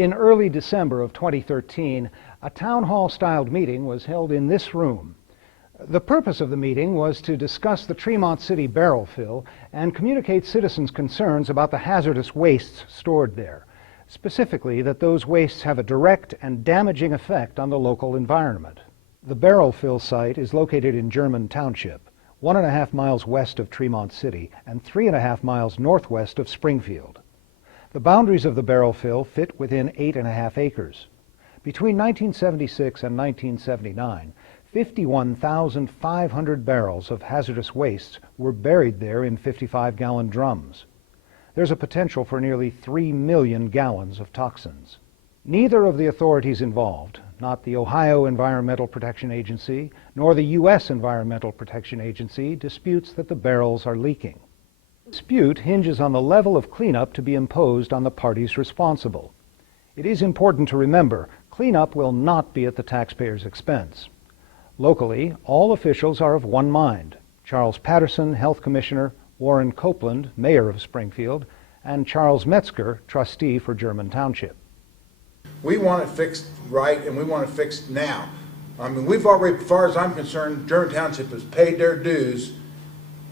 In early December of 2013, a town hall-styled meeting was held in this room. The purpose of the meeting was to discuss the Tremont City Barrel Fill and communicate citizens' concerns about the hazardous wastes stored there, specifically that those wastes have a direct and damaging effect on the local environment. The Barrel Fill site is located in German Township, 1.5 miles west of Tremont City and 3.5 miles northwest of Springfield. The boundaries of the Barrel Fill fit within 8.5 acres. Between 1976 and 1979, 51,500 barrels of hazardous wastes were buried there in 55-gallon drums. There's a potential for nearly 3 million gallons of toxins. Neither of the authorities involved, not the Ohio Environmental Protection Agency nor the US Environmental Protection Agency, disputes that the barrels are leaking. The dispute hinges on the level of cleanup to be imposed on the parties responsible. It is important to remember, cleanup will not be at the taxpayer's expense. Locally, all officials are of one mind. Charles Patterson, Health Commissioner, Warren Copeland, Mayor of Springfield, and Charles Metzger, Trustee for German Township. We want it fixed right, and we want it fixed now. I mean, we've already, as far as I'm concerned, German Township has paid their dues,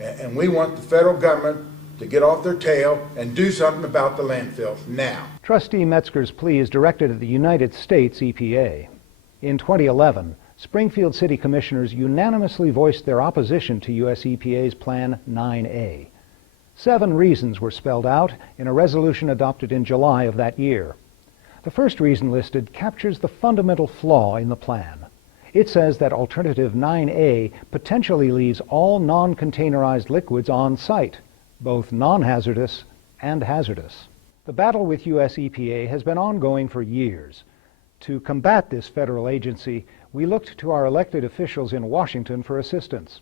and we want the federal government to get off their tail and do something about the landfill now. Trustee Metzger's plea is directed at the United States EPA. In 2011, Springfield City Commissioners unanimously voiced their opposition to US EPA's Plan 9A. 7 reasons were spelled out in a resolution adopted in July of that year. The first reason listed captures the fundamental flaw in the plan. It says that Alternative 9A potentially leaves all non-containerized liquids on site, both non-hazardous and hazardous. The battle with US EPA has been ongoing for years. To combat this federal agency, we looked to our elected officials in Washington for assistance.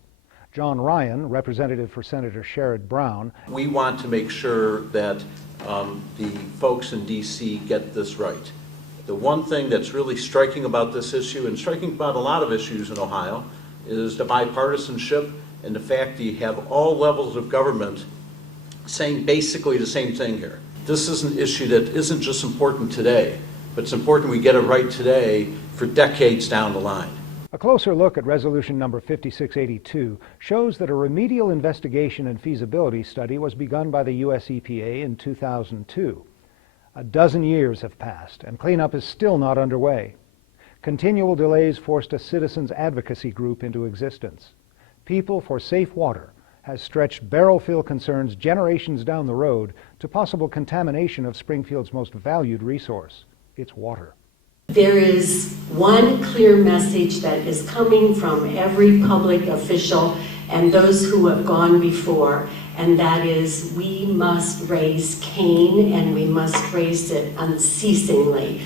John Ryan, representative for Senator Sherrod Brown. We want to make sure that the folks in D.C. get this right. The one thing that's really striking about this issue, and striking about a lot of issues in Ohio, is the bipartisanship and the fact that you have all levels of government saying basically the same thing here. This is an issue that isn't just important today, but it's important we get it right today for decades down the line. A closer look at Resolution number 5682 shows that a remedial investigation and feasibility study was begun by the US EPA in 2002. A dozen years have passed, and cleanup is still not underway. Continual delays forced a citizens' advocacy group into existence. People for Safe Water has stretched barrel fill concerns generations down the road to possible contamination of Springfield's most valued resource, its water. There is one clear message that is coming from every public official and those who have gone before, and that is we must raise Cain, and we must raise it unceasingly.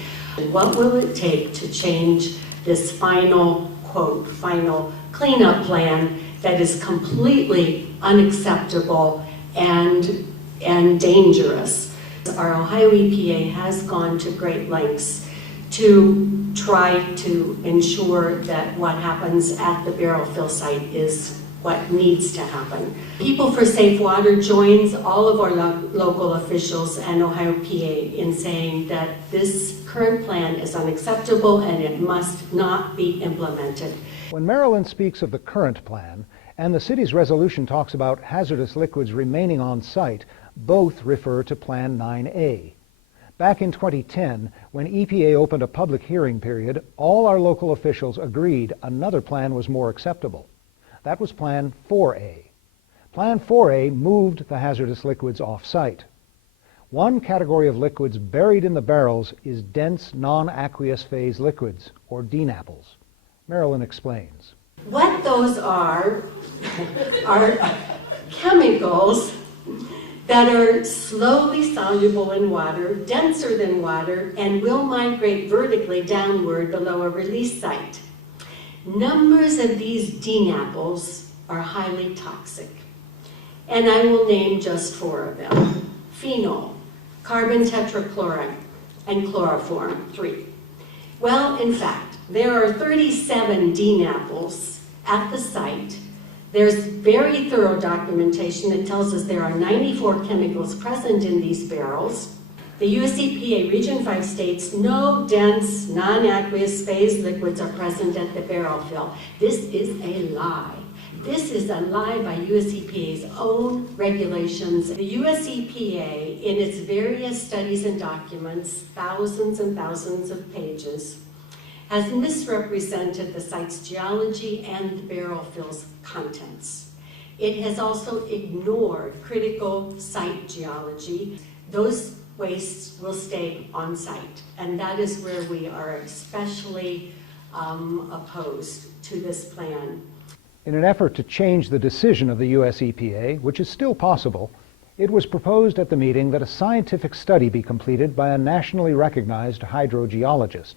What will it take to change this final, quote, final cleanup plan that is completely unacceptable and dangerous? Our Ohio EPA has gone to great lengths to try to ensure that what happens at the barrel fill site is what needs to happen. People for Safe Water joins all of our local officials and Ohio EPA in saying that this current plan is unacceptable and it must not be implemented. When Maryland speaks of the current plan and the city's resolution talks about hazardous liquids remaining on site, both refer to Plan 9A. Back in 2010, when EPA opened a public hearing period, all our local officials agreed another plan was more acceptable. That was Plan 4A. Plan 4A moved the hazardous liquids off-site. One category of liquids buried in the barrels is dense non-aqueous phase liquids, or DNAPLs. Marilyn explains. What those are chemicals that are slowly soluble in water, denser than water, and will migrate vertically downward below a release site. Numbers of these DNAPLs are highly toxic, and I will name just 4 of them: phenol, carbon tetrachloride, and chloroform 3. Well, in fact, there are 37 DNAPLs at the site. There's very thorough documentation that tells us there are 94 chemicals present in these barrels. The US EPA Region 5 states no dense, non-aqueous phase liquids are present at the barrel fill. This is a lie. This is a lie by US EPA's own regulations. The US EPA, in its various studies and documents, thousands and thousands of pages, has misrepresented the site's geology and the barrel fill's contents. It has also ignored critical site geology. Those wastes will stay on site, and that is where we are especially opposed to this plan. In an effort to change the decision of the US EPA, which is still possible, it was proposed at the meeting that a scientific study be completed by a nationally recognized hydrogeologist.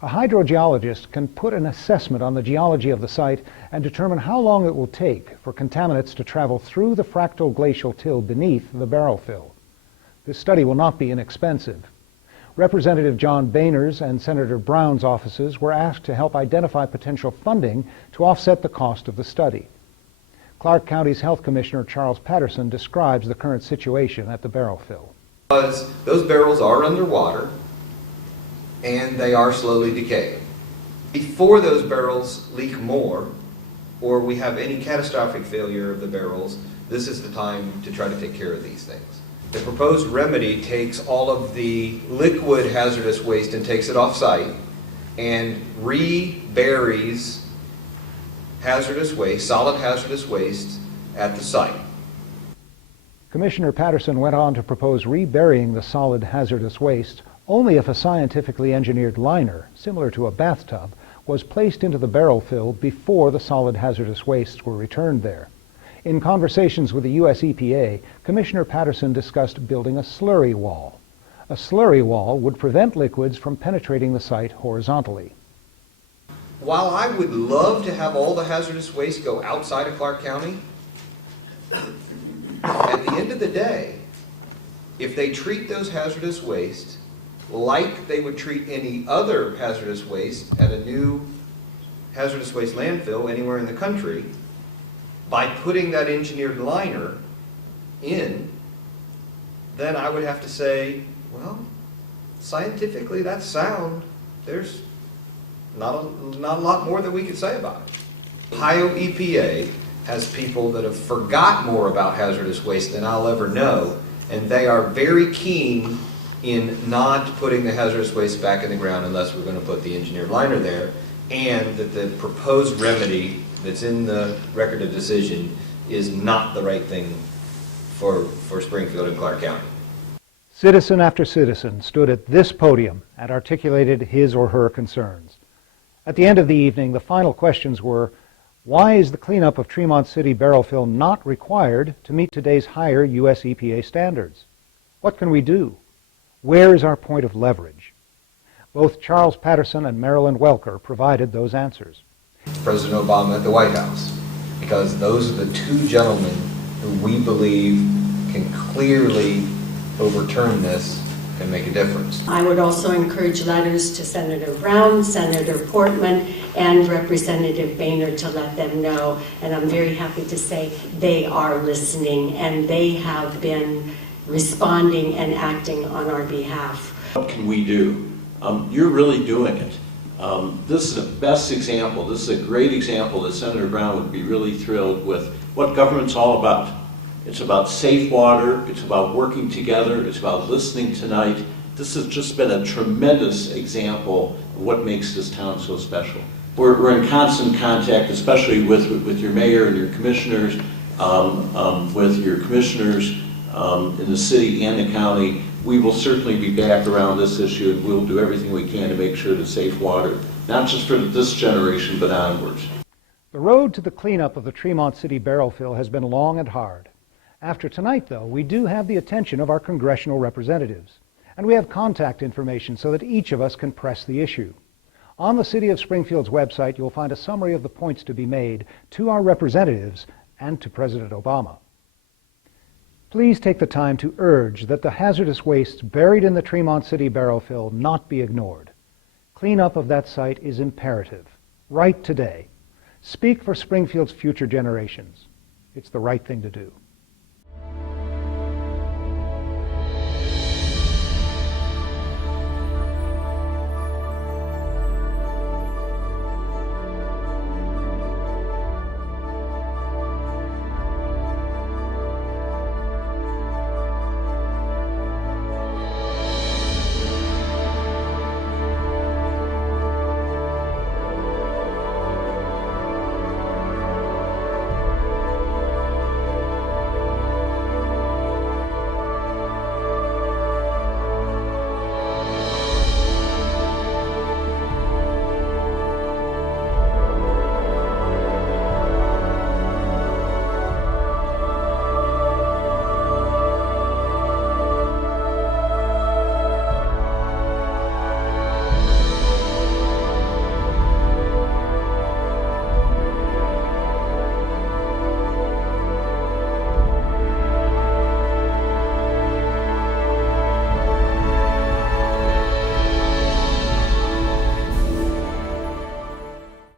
A hydrogeologist can put an assessment on the geology of the site and determine how long it will take for contaminants to travel through the fractal glacial till beneath the barrel fill. This study will not be inexpensive. Representative John Boehner's and Senator Brown's offices were asked to help identify potential funding to offset the cost of the study. Clark County's Health Commissioner Charles Patterson describes the current situation at the barrel fill. Because those barrels are underwater and they are slowly decaying. Before those barrels leak more or we have any catastrophic failure of the barrels, this is the time to try to take care of these things. The proposed remedy takes all of the liquid hazardous waste and takes it off-site and reburies hazardous waste, solid hazardous waste, at the site. Commissioner Patterson went on to propose reburying the solid hazardous waste only if a scientifically engineered liner, similar to a bathtub, was placed into the barrel fill before the solid hazardous wastes were returned there. In conversations with the US EPA, Commissioner Patterson discussed building a slurry wall. A slurry wall would prevent liquids from penetrating the site horizontally. While I would love to have all the hazardous waste go outside of Clark County, at the end of the day, if they treat those hazardous waste like they would treat any other hazardous waste at a new hazardous waste landfill anywhere in the country, by putting that engineered liner in, then I would have to say, well, scientifically that's sound. There's not a lot more that we could say about it. Ohio EPA has people that have forgot more about hazardous waste than I'll ever know, and they are very keen in not putting the hazardous waste back in the ground unless we're going to put the engineered liner there, and that the proposed remedy that's in the record of decision is not the right thing for Springfield and Clark County. Citizen after citizen stood at this podium and articulated his or her concerns. At the end of the evening, the final questions were, why is the cleanup of Tremont City Barrel Fill not required to meet today's higher US EPA standards? What can we do? Where is our point of leverage? Both Charles Patterson and Marilyn Welker provided those answers. President Obama at the White House, because those are the two gentlemen who we believe can clearly overturn this and make a difference. I would also encourage letters to Senator Brown, Senator Portman, and Representative Boehner to let them know. And I'm very happy to say they are listening and they have been responding and acting on our behalf. What can we do? You're really doing it. This is the best example. This is a great example that Senator Brown would be really thrilled with what government's all about. It's about safe water. It's about working together. It's about listening tonight. This has just been a tremendous example of what makes this town so special. We're in constant contact, especially with your mayor and your commissioners, with your commissioners in the city and the county. We will certainly be back around this issue, and we'll do everything we can to make sure that safe water, not just for this generation, but onwards. The road to the cleanup of the Tremont City Barrel Fill has been long and hard. After tonight, though, we do have the attention of our congressional representatives, and we have contact information so that each of us can press the issue. On the City of Springfield's website, you'll find a summary of the points to be made to our representatives and to President Obama. Please take the time to urge that the hazardous wastes buried in the Tremont City Barrel Fill not be ignored. Cleanup of that site is imperative, right today. Speak for Springfield's future generations. It's the right thing to do.